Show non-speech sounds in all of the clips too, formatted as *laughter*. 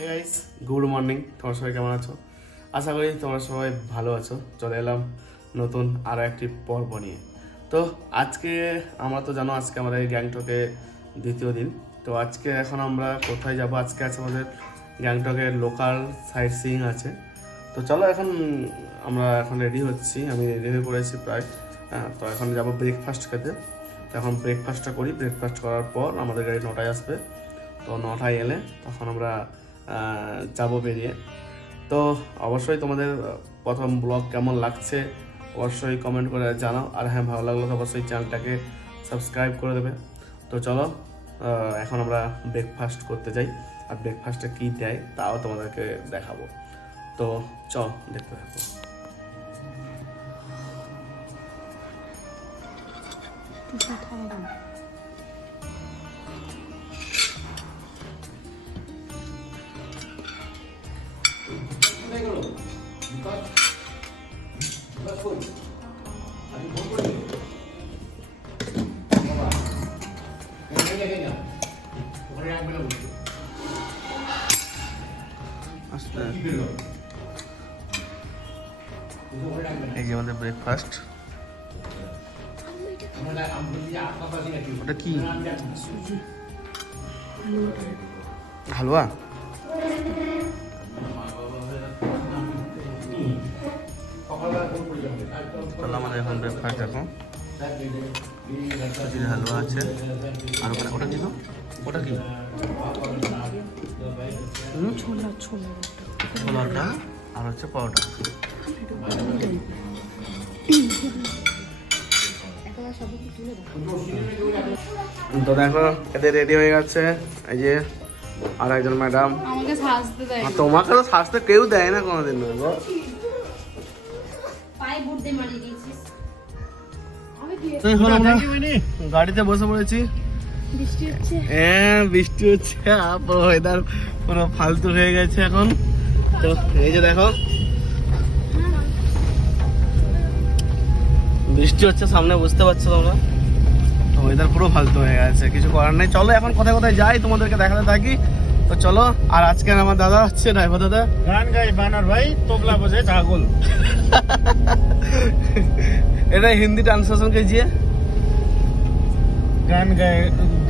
Hey guys good morning তোমরা সবাই কেমন আছো? আশা করি তোমরা সবাই ভালো আছো। চলে এলাম নতুন আরও একটি পর্ব নিয়ে। তো আজকে আমরা তো জানো, আজকে আমাদের গ্যাংটকে দ্বিতীয় দিন। তো আজকে এখন আমরা কোথায় যাব? আজকে আছে আমাদের গ্যাংটকের লোকাল সাইট সিইং আছে। তো চলো এখন আমরা এখন রেডি হচ্ছি। আমি রেডি পড়েছি প্রায়। হ্যাঁ তো এখন যাব ব্রেকফাস্ট খেতে। তো এখন ব্রেকফাস্টটা করি। ব্রেকফাস্ট করার পর আমাদের গাড়ি নটায় আসবে। তো নটায় এলে তখন আমরা যাব বেরিয়ে। তো অবশ্যই তোমাদের প্রথম ব্লগ কেমন লাগছে অবশ্যই কমেন্ট করে জানাও। আর হ্যাঁ ভালো লাগল তো অবশ্যই চ্যানেলটাকে সাবস্ক্রাইব করে দেবে। তো চলো এখন আমরা ব্রেকফাস্ট করতে যাই। আর ব্রেকফাস্টে কী দেয় তাও তোমাদেরকে দেখাবো। তো চল, দেখতে থাকো। এই যে আমাদের ব্রেকফাস্ট ওটা কি? হালুয়া? তাহলে আমাদের এখন ব্রেকফাস্ট সুজির হালুয়া আছে। আর ওখানে ওটা কি ওটা কি? ছোলা ছোলা ছোলাটা আর হচ্ছে পাউডার একবার সব কিছু তুলে দাও তো দেখো এদের রেডি হয়ে গেছে। এই যে আর একজন ম্যাডাম আমাকে তোমাকে তো স্বাস্থ্য কেউ দেয় না কোনোদিন গাড়িতে বসে পড়েছি। হ্যাঁ বৃষ্টি হচ্ছে। ওয়েদার পুরো ফালতু হয়ে গেছে এখন। তো এই যে দেখো। বৃষ্টি হচ্ছে সামনে বুঝতে পারছ তোমরা? তো ওয়েদার পুরো ফালতু হয়ে গেছে কিছু করার নেই। চলো এখন কোথায় কোথায় যাই তোমাদেরকে দেখাতে থাকি। তো চলো আর আজকে আমার দাদা হচ্ছে ড্রাইভার দাদা। গান গাই বানার ভাই তোবলা বজে ছাগল। *laughs* এটা হিন্দি ট্রান্সলেশন কে জিয়ে গান গায়ে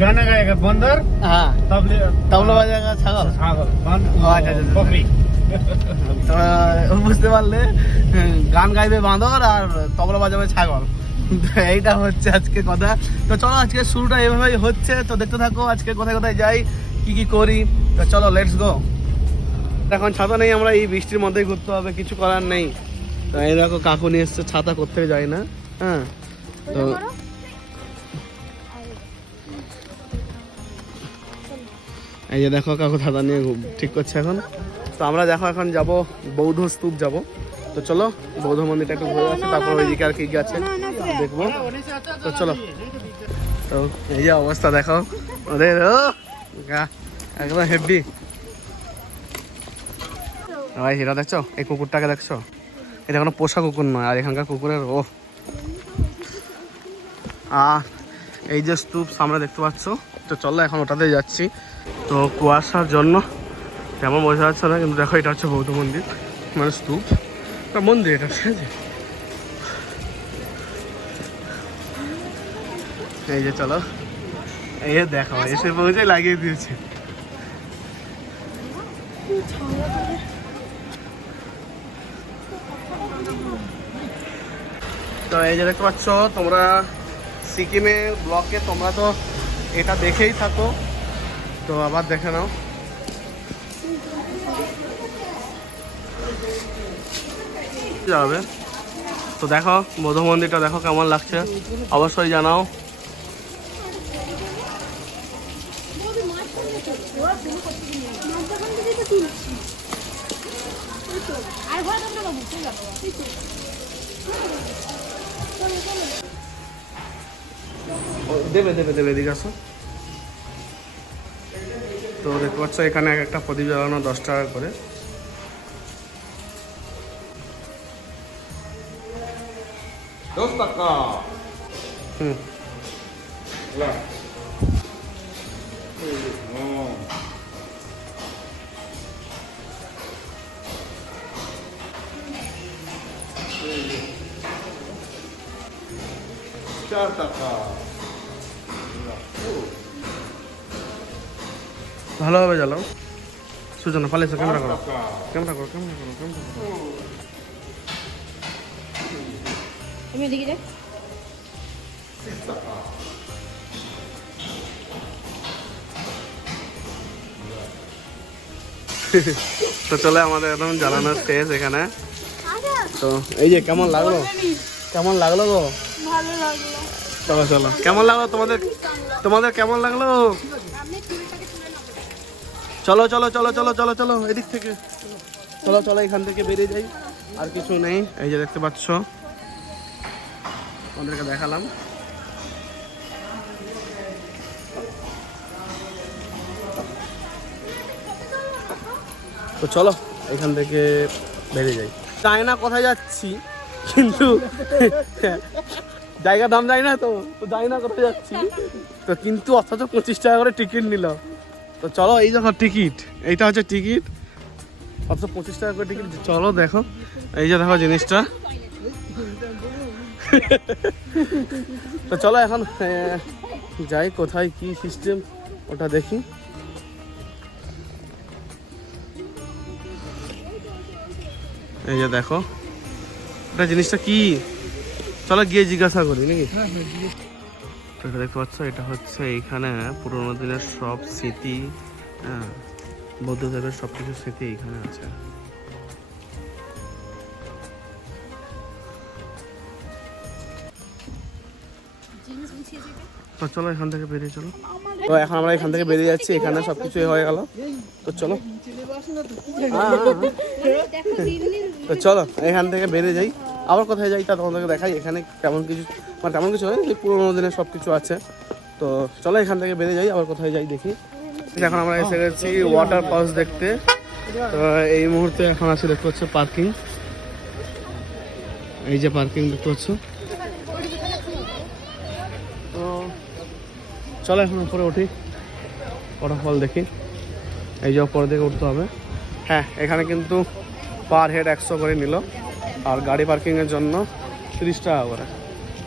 গানা গায়েগা বন্দর হ্যাঁ। তবলে তবলা বাজাগা ছাগল? ছাগল আচ্ছা, আচ্ছা, আচ্ছা। বকরি। বুঝতে পারলে গান গাইবে বাঁদর আর তবলা বাজাবে ছাগল। এইটা হচ্ছে আজকে কথা। তো চলো আজকে শুরুটা এভাবেই হচ্ছে। তো দেখতে থাকো আজকে কোথায় কোথায় যাই কি কি করি। তো চলো লেটস গো এখন ছাতা নেই আমরা এই বৃষ্টির মধ্যেই ঘুরতে হবে কিছু করার নেই। তো এই দেখো কাকু নিয়ে এসছে ছাতা করতে যাই না। হ্যাঁ। তো এই যে দেখো কাকু ছাতা নিয়ে ঠিক করছে এখন। তো আমরা দেখো এখন যাব, বৌদ্ধ স্তূপ যাব। তো চলো, বৌদ্ধ মন্দিরটা একটু ঘুরে আসি, তারপর ওইদিকে আর কি আছে দেখব। তো চলো। তো এই যে অবস্থা দেখো। ওদের একদম হেভি ভাই, হিরা দেখছ? এই কুকুরটাকে দেখছ? এটা কোনো পোষা কুকুর নয়, আর এখানকার কুকুরের, ও। আর এই যে স্তূপ সামনে দেখতে পাচ্ছ। তো চলো, এখন ওটাতে যাচ্ছি। তো কুয়াশার জন্য তেমন বোঝা যাচ্ছে না, কিন্তু দেখো এটা হচ্ছে বৌদ্ধ মন্দির মানে স্তূপ। মন্দির এটা, ঠিক আছে? এই যে চলো, এই যে দেখো এসে পৌঁছে লাগিয়ে দিয়েছে। তো এই যে দেখতে পাচ্ছ, তোমরা সিকিমে ব্লকে তোমরা তো এটা দেখেই থাকো। তো আবার দেখে নাও। যাবে। তো দেখো, বৌদ্ধ মন্দিরটা দেখো কেমন লাগছে। অবশ্যই জানাও। দেবে দেবে দেবে, এদিকে আসো। তো দেখতে পাচ্ছ এখানে এক একটা প্রদীপ জ্বালানো দশ টাকা করে। দশ টাকা। হুম। চার টাকা। ভালোভাবে জ্বালাও। সুজন পালিয়েছো ক্যামেরা করো। ক্যামেরা করো ক্যামেরা করো ক্যামেরা করো। তুমি এদিকে যাও তো চলে আমাদের একদম জ্বালানো শেষ এখানে। তো এই যে কেমন লাগল? কেমন লাগল গো? ভালো লাগল। চলো চলো। কেমন লাগল তোমাদের? তোমাদের কেমন লাগল? চলো চলো চলো চলো চলো চলো, এদিক থেকে। চলো চলো, এখান থেকে বেরিয়ে যাই। আর কিছু নেই। এই যে দেখতে পাচ্ছ, তোমাদেরকে দেখালাম। তো চলো, এখান থেকে বেরিয়ে যাই। জানি না কোথায় যাচ্ছি? কিন্তু জায়গা দাম জানি না তো জানি না কোথায় যাচ্ছি। তো কিন্তু অথচ পঁচিশ টাকা করে টিকিট নিল তো চলো, এই দেখো টিকিট। এইটা হচ্ছে টিকিট। অথচ পঁচিশ টাকা করে টিকিট। চলো, দেখো। এই যে দেখো জিনিসটা। তো চলো এখন যাই, কোথায়, কি সিস্টেম ওটা দেখি। এই যে দেখো। এটা জিনিসটা কি? চলো গিয়ে জিজ্ঞাসা করি, নাকি? তো এটা দেখতে পাচ্ছ এটা হচ্ছে এইখানে পুরোনো দিনের সব স্মৃতি হ্যাঁ বৌদ্ধদেবের সব কিছু স্মৃতি এইখানে আছে। তো চলো এখান থেকে বেরিয়ে চলো। তো এখন আমরা এখান থেকে বেরিয়ে যাচ্ছি এখানে সব কিছু হয়ে গেল। তো চলো। হ্যাঁ, হ্যাঁ, হ্যাঁ। তো চলো এখান থেকে বেরিয়ে যাই। আবার কোথায় যাই তা তোমাদেরকে দেখাই। এখানে কেমন কিছু মানে কেমন কিছু হয় যে পুরোনো দিনের সব কিছু আছে। তো চলো এখান থেকে বেরিয়ে যাই, আবার কোথায় যাই দেখি। এখন আমরা এসে গেছি ওয়াটার ফলস দেখতে। তো এই মুহূর্তে এখন আছি দেখতে পাচ্ছ পার্কিং এই যে পার্কিং দেখতে পাচ্ছ। তো চলো এখন উপরে উঠি ওয়াটারফল দেখি। এই যে উপরে দিকে উঠতে হবে। হ্যাঁ এখানে কিন্তু পার হেড একশো করে নিল। আর গাড়ি পার্কিংয়ের জন্য তিরিশ টাকা করে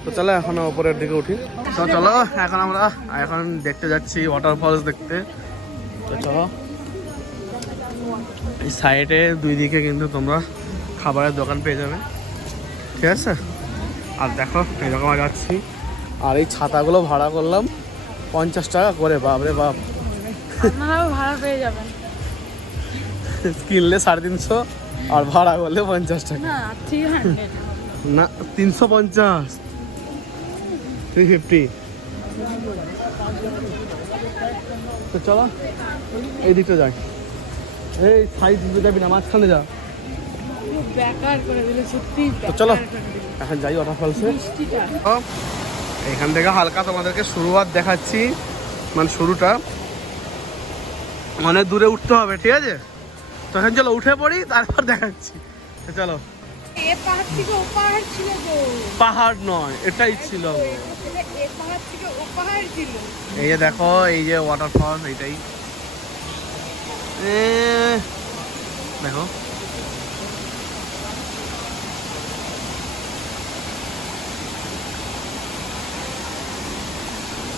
তো চলো এখন ওপরের দিকে উঠি। তো চলো এখন আমরা এখন দেখতে যাচ্ছি ওয়াটারফলস দেখতে। তো চলো। এই সাইডে দুই দিকে কিন্তু তোমরা খাবারের দোকান পেয়ে যাবে। ঠিক আছে? আর দেখো এরকম যাচ্ছি। আর এই ছাতাগুলো ভাড়া করলাম পঞ্চাশ টাকা করে বাপরে বাপ। ভাড়া পেয়ে যাবেন। কিনলে সাড়ে তিনশো। আর ভাড়া করলে পঞ্চাশ টাকা। না তিনশো পঞ্চাশ। থ্রি ফিফটি তো চলো এই দিকটা যাই। এই সাইড যাবি না মাঝখানে যা। তো চলো এখন যাই ওয়াটারফলসে এখান থেকে হালকা তোমাদেরকে শুরুয়াত দেখাচ্ছি মানে শুরুটা। অনেক দূরে উঠতে হবে ঠিক আছে? তো এখন চলো উঠে পড়ি তারপর দেখাচ্ছি। চলো। পাহাড় নয় এটাই ছিল এই যে দেখো এই যে ওয়াটারফল এইটাই এ, দেখো।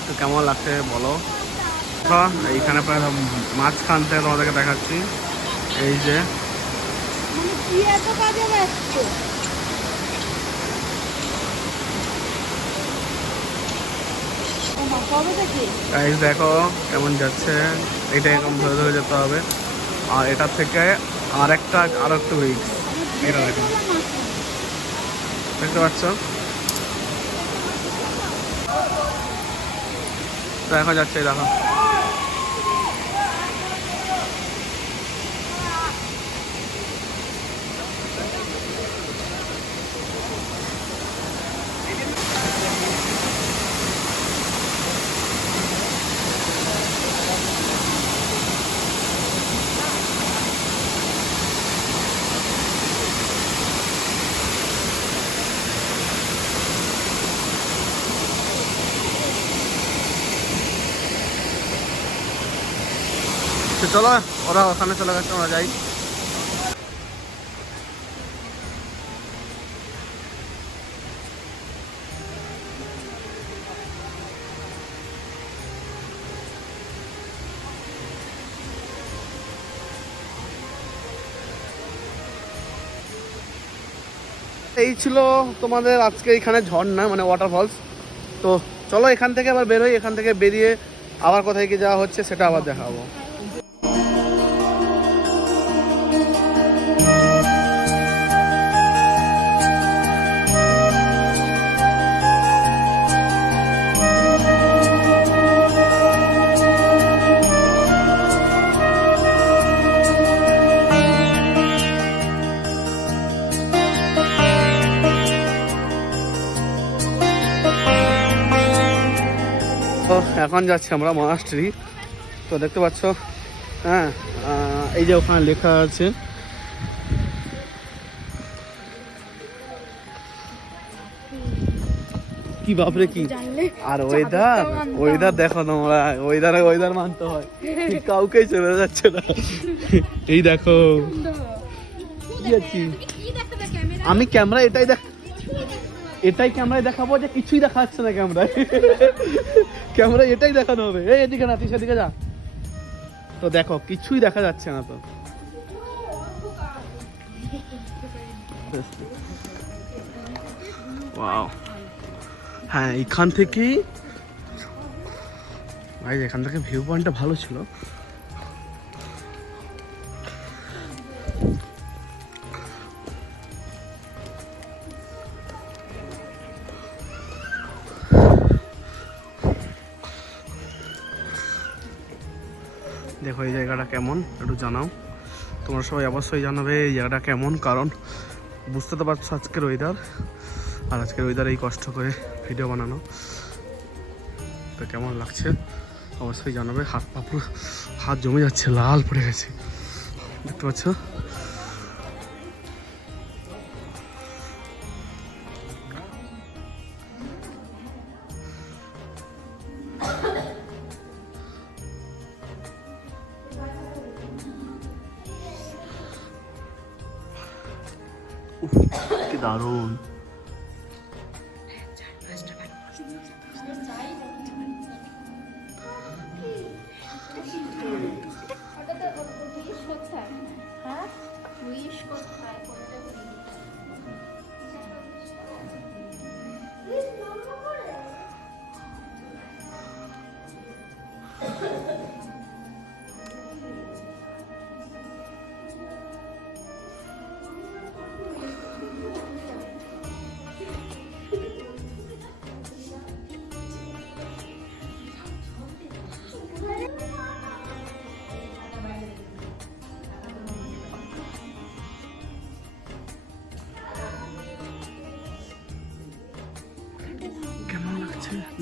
তো কেমন লাগছে বলো? এইখানে প্রায় মাঝখান থেকে তোমাদেরকে দেখাচ্ছি। এই যে। মানে দেখো কেমন যাচ্ছে। এটা এরকম ধরে ধরে যেতে হবে। আর এটা থেকে আর একটা আর একটু এটা দেখো দেখতে পাচ্ছ? দেখো যাচ্ছে দেখো। চলো, ওরা ওখানে চলে গেছে ওরা যাই। এই ছিল তোমাদের আজকে এখানে ঝর্ণা মানে ওয়াটারফলস তো চলো এখান থেকে আবার বেরোই এখান থেকে বেরিয়ে আবার কোথায় কি যাওয়া হচ্ছে, সেটা আবার দেখাবো। তো এখন যাচ্ছি আমরা মহাস্ট্রি তো দেখতে পাচ্ছ হ্যাঁ এই যে ওখানে লেখা আছে। কি বাপরে কি? আর ওয়েদার ওয়েদার দেখো তোমরা ওয়েদার ওয়েদার মানতে হয়। কাউকে চলে যাচ্ছে না। এই দেখো। কি আছি আমি ক্যামেরা এটাই দেখ এটাই ক্যামেরায় দেখাবো যে কিছুই দেখা যাচ্ছে না ক্যামেরায় ক্যামেরা এটাই দেখানো হবে। এই এদিকে না, তুই সেদিকে যা। তো দেখো, কিছুই দেখা যাচ্ছে না তো। হ্যাঁ এখান থেকেই ভাই, এখান থেকে ভিউ পয়েন্টটা ভালো ছিল। দেখো এই জায়গাটা কেমন, একটু জানাও। তোমরা সবাই অবশ্যই জানাবে এই জায়গাটা কেমন, কারণ বুঝতে তো পারছ আজকের ওয়েদার আর আজকের ওয়েদার এই কষ্ট করে ভিডিও বানানো। তো কেমন লাগছে? অবশ্যই জানাবে। হাত পা পুরো হাত জমে যাচ্ছে, লাল পড়ে গেছে। দেখতে পাচ্ছ? দারুণ।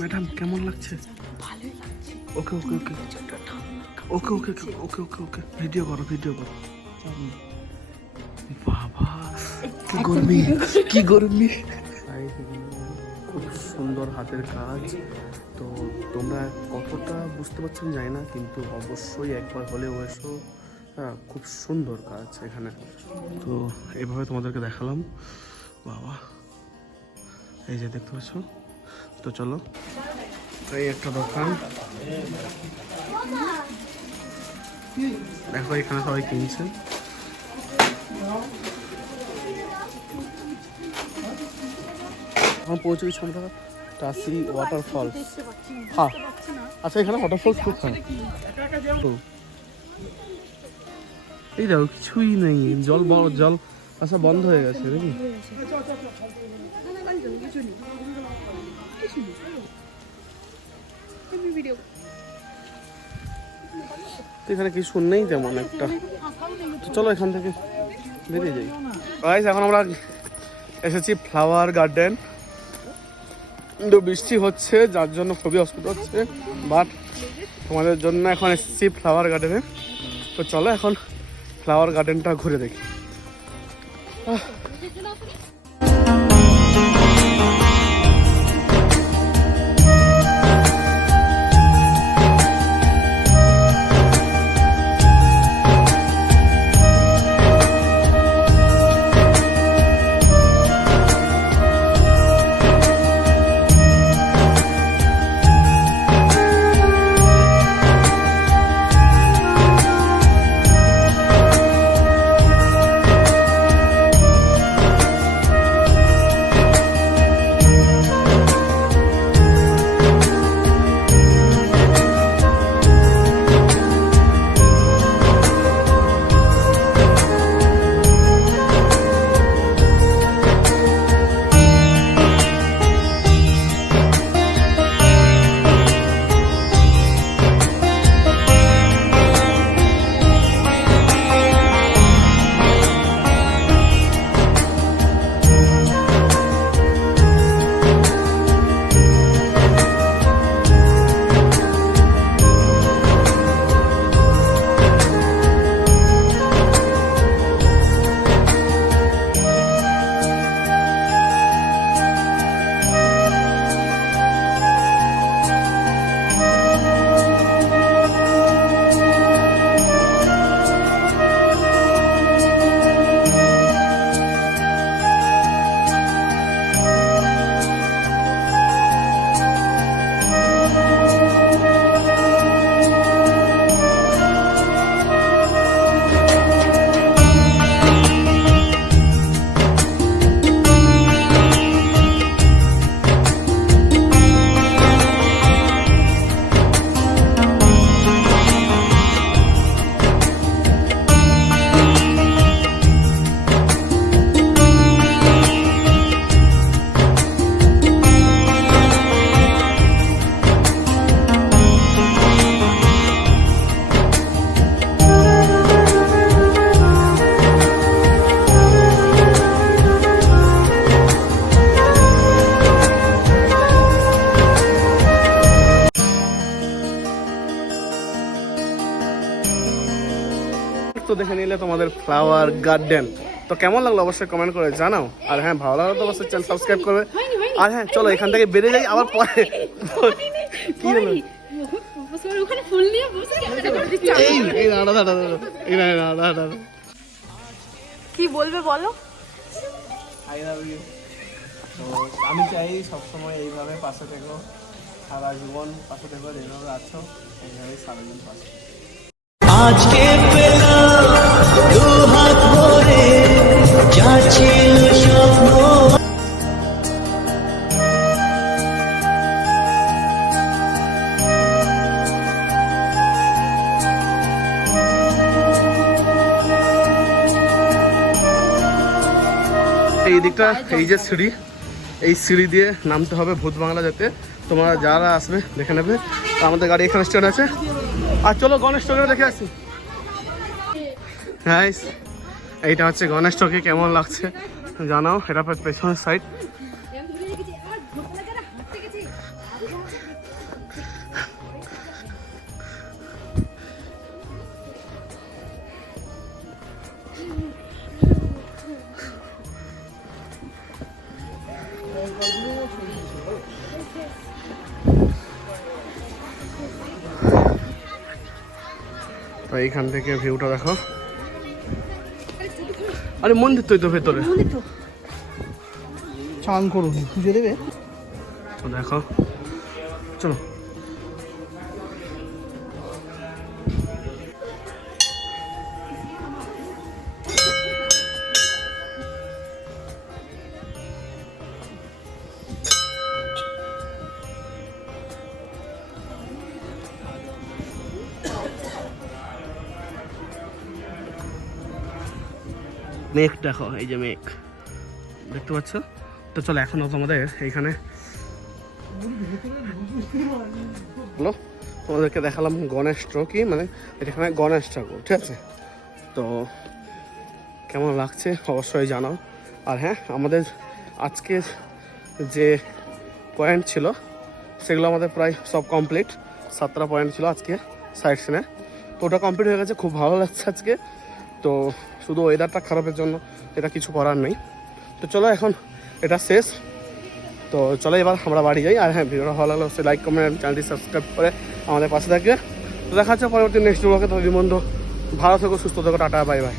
ম্যাডাম কেমন লাগছে? ওকে ওকে ওকে। ওকে ওকে ওকে ওকে ওকে ভিডিও করো ভিডিও করো। বাবা কি গরমি কি গরমি। খুব সুন্দর হাতের কাজ। তো তোমরা কতটা বুঝতে পারছ জানি না কিন্তু অবশ্যই একবার হলেও এসো। হ্যাঁ খুব সুন্দর কাজ এখানে। তো এইভাবে তোমাদেরকে দেখালাম। বাবা এই যে দেখতে পাচ্ছ? তো চলো, এই একটা দোকান। দেখো, এখানে সবাই কিনছে। এখন পৌঁছে গেছি আমরা টাসি ওয়াটারফল হ্যাঁ আচ্ছা এখানে ওয়াটারফলস কোথায় তো, এই দেখো, কিছুই নেই। জল জল আচ্ছা বন্ধ হয়ে গেছে নাকি? তো এখানে কিছু নেই তেমন একটা। চলো এখান থেকে বেরিয়ে যাই। গাইস এখন আমরা এসেছি ফ্লাওয়ার গার্ডেন কিন্তু বৃষ্টি হচ্ছে, যার জন্য খুবই অসুবিধা হচ্ছে বাট তোমাদের জন্য এখন এসেছি ফ্লাওয়ার গার্ডেনে তো চলো এখন ফ্লাওয়ার গার্ডেনটা ঘুরে দেখে। ফ্লাওয়ার গার্ডেন তো কেমন লাগল অবশ্যই কমেন্ট করে জানাও। আর হ্যাঁ ভালো লাগল তো অবশ্যই চ্যানেল সাবস্ক্রাইব করবে। আর হ্যাঁ চলো এখান থেকে বেরিয়ে যাই আবার পরে। কি হলো? কি বলবে বলো? আই লাভ ইউ তো আমি চাই সবসময় এইভাবে পাশে থেকো। সারা জীবন পাশে থেকো যেভাবে আছো এইভাবেই সারাদিন পাশে। আজকে এই দিকটা এই যে সিঁড়ি, এই সিঁড়ি দিয়ে নামতে হবে ভূত বাংলা যেতে তোমরা যারা আসবে দেখে নেবে। আমাদের গাড়ি এখানে স্ট্যান্ড আছে। আর চলো গণেশ টোকে দেখে আসি। হ্যাঁ এইটা হচ্ছে গণেশ টোকে কেমন লাগছে জানাও, এটা পেছনের সাইড এইখান থেকে ভিউটা দেখো। আরে মন্দির তো ভেতরে। চান করুন পুজো দেবে? তো দেখো। চলো। মেঘ দেখো, এই যে মেঘ দেখতে পাচ্ছ? তো চলো এখনও তোমাদের এইখানে। হ্যালো? তোমাদেরকে দেখালাম গণেশ ট্রকি মানে এখানে গণেশ ঠাকুর, ঠিক আছে? তো কেমন লাগছে? অবশ্যই জানাও। আর হ্যাঁ আমাদের আজকের যে পয়েন্ট ছিল, সেগুলো আমাদের প্রায় সব কমপ্লিট সাতটা পয়েন্ট ছিল আজকে সাইড সিনে তো ওটা কমপ্লিট হয়ে গেছে, খুব ভালো লাগছে আজকে। তো শুধু ওয়েদারটা খারাপের জন্য এটা কিছু করার নেই। তো চলো এখন এটা শেষ। তো চলো এবার আমরা বাড়ি যাই। আর হ্যাঁ ভিডিওটা ভালো লাগলে অবশ্যই লাইক কমেন্ট চ্যানেলটি সাবস্ক্রাইব করে আমাদের পাশে থাকবে। তো দেখা হচ্ছে পরবর্তী নেক্সট ব্লগে তো বন্ধু, ভালো থেকো, সুস্থ থেকো, টাটা বাই বাই